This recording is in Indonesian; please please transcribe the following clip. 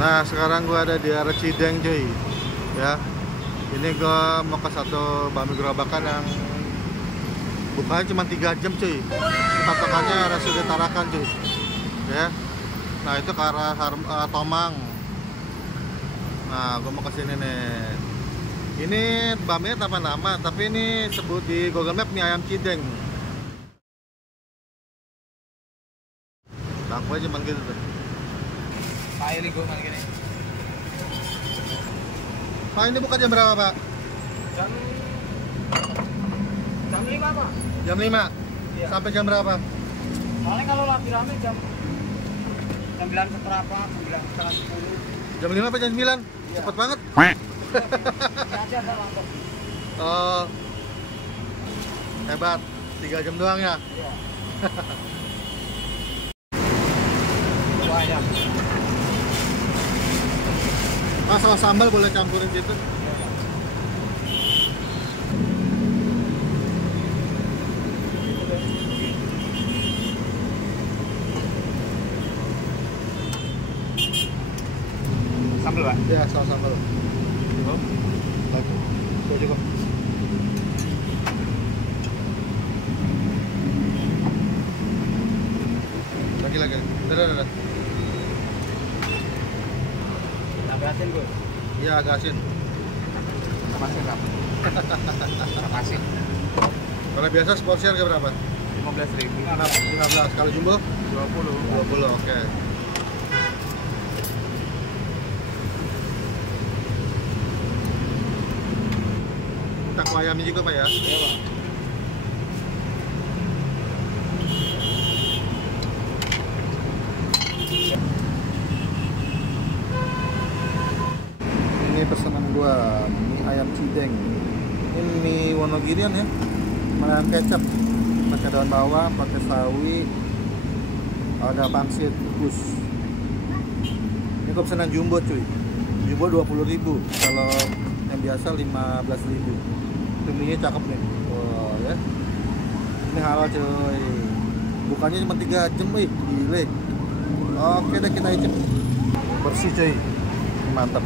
Nah, sekarang gua ada di area Cideng, cuy. Ya. Ini gua mau ke satu bami gerobakan yang bukanya cuma 3 jam, cuy. Patokannya RSUD Tarakan, cuy. Ya. Nah, itu ke arah Tomang. Nah, gua mau ke sini nih. Ini baminya tanpa nama, tapi ini sebut di Google Map mie ayam Cideng. Bangkunya cuma gitu tuh. Pak ini gue mana gini? Pak, ini buka jam berapa, Pak? Jam 5, Pak. Jam 5? Iya. Sampai jam berapa? Paling kalau lagi rame jam 9 seberapa, 9 setengah 10. Jam 5 apa jam 9? Iya. Cepet banget. Ini aja ada langsung. Oh, hebat. 3 jam doang ya? Iya. Wah, ya. Mas, saus sambal boleh campurin situ. Sambal, Pak. Ya, saus sambal. Cukup? Lagi. Cukup. Lagi. Udah. Tapi asin, Gus. Iya, agak asin. Sama asin, Pak. Sama asin. Kalau biasa seporsi harga berapa? 15.000. 15. Kalau jumbo? 20, oke. Tahu ayamnya juga, Pak ya? Iya, Pak. Ini pesanan gua mie ayam Cideng. Ini mie Wonogirian ya, dengan kecap, pakai daun bawang, pakai sawi, ada pangsit rebus. Ini gua pesanan jumbo, cuy. Jumbo 20.000, kalau yang biasa 15.000. Mie cakep nih. Oh ya. Ini halal, cuy. Bukannya cuma 3 jam, gile. Oke deh, kita icip. Bersih, cuy. Mantap.